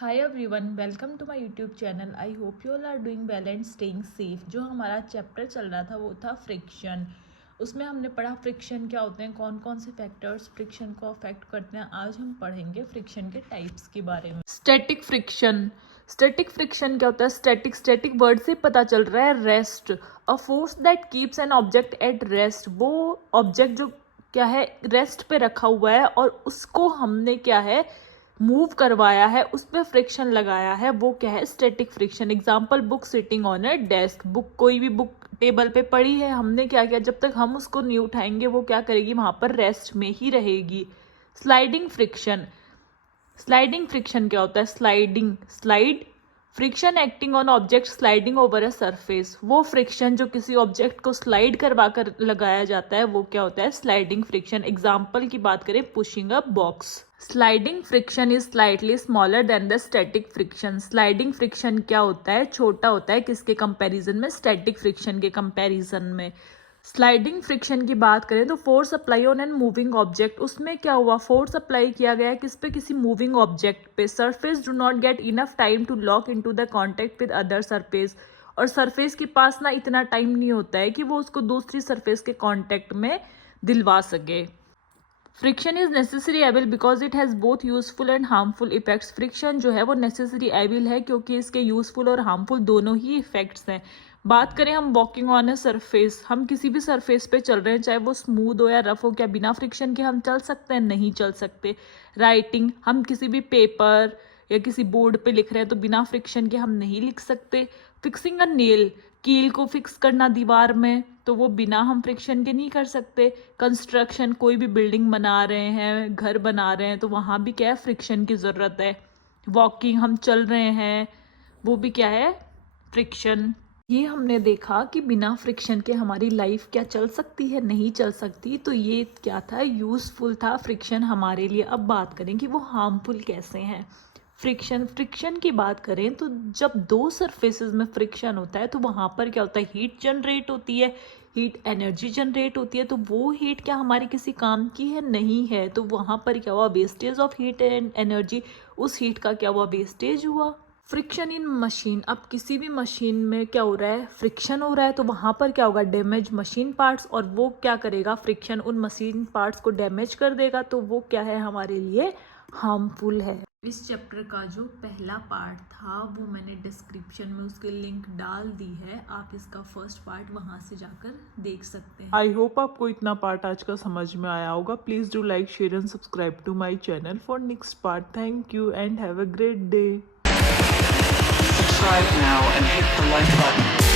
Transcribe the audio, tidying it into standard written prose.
Hi everyone, welcome to my YouTube channel. I hope you all are doing well and staying safe. जो हमारा chapter चल रहा था वो था फ्रिक्शन। उसमें हमने पढ़ा फ्रिक्शन क्या होते हैं, कौन कौन से फैक्टर्स फ्रिक्शन को अफेक्ट करते हैं। आज हम पढ़ेंगे फ्रिक्शन के टाइप्स के बारे में। Static friction. स्टैटिक फ्रिक्शन क्या होता है? स्टैटिक वर्ड से पता चल रहा है rest, a force that keeps an object at rest. वो ऑब्जेक्ट जो क्या है, रेस्ट पे रखा हुआ है और उसको हमने क्या है, मूव करवाया है, उस पर फ्रिक्शन लगाया है, वो क्या है? Static friction. Example, book sitting on a desk. Book, कोई भी बुक टेबल पे पड़ी है, हमने क्या किया, जब तक हम उसको नहीं उठाएंगे वो क्या करेगी, वहां पर रेस्ट में ही रहेगी। Sliding friction. स्लाइडिंग फ्रिक्शन क्या होता है? Slide friction acting on object sliding over a surface. वो फ्रिक्शन जो किसी ऑब्जेक्ट को स्लाइड करवा कर लगाया जाता है वो क्या होता है? Sliding friction. एग्जाम्पल की बात करें, pushing a box. Sliding friction is slightly smaller than the static friction. Sliding friction क्या होता है? छोटा होता है किसके कंपैरिजन में? स्टैटिक फ्रिक्शन के कंपैरिजन में। स्लाइडिंग फ्रिक्शन की बात करें तो force apply on an moving object. उसमें क्या हुआ, फोर्स अप्लाई किया गया है किस पे? किसी मूविंग ऑब्जेक्ट पे। Surface do not get enough time to lock into the contact with other surface. और सरफेस के पास ना इतना टाइम नहीं होता है कि वो उसको दूसरी सरफेस के कॉन्टेक्ट में दिलवा सके। Friction is necessary evil because it has both useful and harmful effects. Friction जो है वो नेसेसरी एविल है क्योंकि इसके यूजफुल और हार्मफुल दोनों ही इफेक्ट्स हैं। बात करें हम वॉकिंग ऑन ए सरफेस, हम किसी भी सरफेस पे चल रहे हैं, चाहे वो स्मूथ हो या रफ हो, क्या बिना फ्रिक्शन के हम चल सकते हैं? नहीं चल सकते। राइटिंग, हम किसी भी पेपर या किसी बोर्ड पे लिख रहे हैं तो बिना फ्रिक्शन के हम नहीं लिख सकते। फिक्सिंग अ नेल, कील को फिक्स करना दीवार में, तो वो बिना हम फ्रिक्शन के नहीं कर सकते। कंस्ट्रक्शन, कोई भी बिल्डिंग बना रहे हैं, घर बना रहे हैं, तो वहाँ भी क्या है? फ्रिक्शन की ज़रूरत है। वॉकिंग, हम चल रहे हैं, वो भी क्या है? फ्रिक्शन। ये हमने देखा कि बिना फ्रिक्शन के हमारी लाइफ क्या चल सकती है? नहीं चल सकती। तो ये क्या था? यूज़फुल था फ्रिक्शन हमारे लिए। अब बात करें कि वो हार्मफुल कैसे हैं। फ्रिक्शन की बात करें तो जब दो सरफेसेस में फ्रिक्शन होता है तो वहाँ पर क्या होता है? हीट जनरेट होती है, हीट एनर्जी जनरेट होती है। तो वो हीट क्या हमारी किसी काम की है? नहीं है। तो वहाँ पर क्या हुआ? Wastage of heat and energy. उस हीट का क्या हुआ? वेस्टेज हुआ। फ्रिक्शन इन मशीन, अब किसी भी मशीन में क्या हो रहा है? फ्रिक्शन हो रहा है, तो वहाँ पर क्या होगा? Damage machine parts. और वो क्या करेगा? फ्रिक्शन उन मशीन पार्ट्स को डैमेज कर देगा, तो वो क्या है? हमारे लिए हार्मफुल है। इस चैप्टर का जो पहला पार्ट था वो मैंने डिस्क्रिप्शन में उसके लिंक डाल दी है, आप इसका फर्स्ट पार्ट वहाँ से जाकर देख सकते हैं। आई होप आपको इतना पार्ट आज का समझ में आया होगा। Please do like, share and subscribe to my channel for next part. Thank you and have a great day. Subscribe now and hit the like button.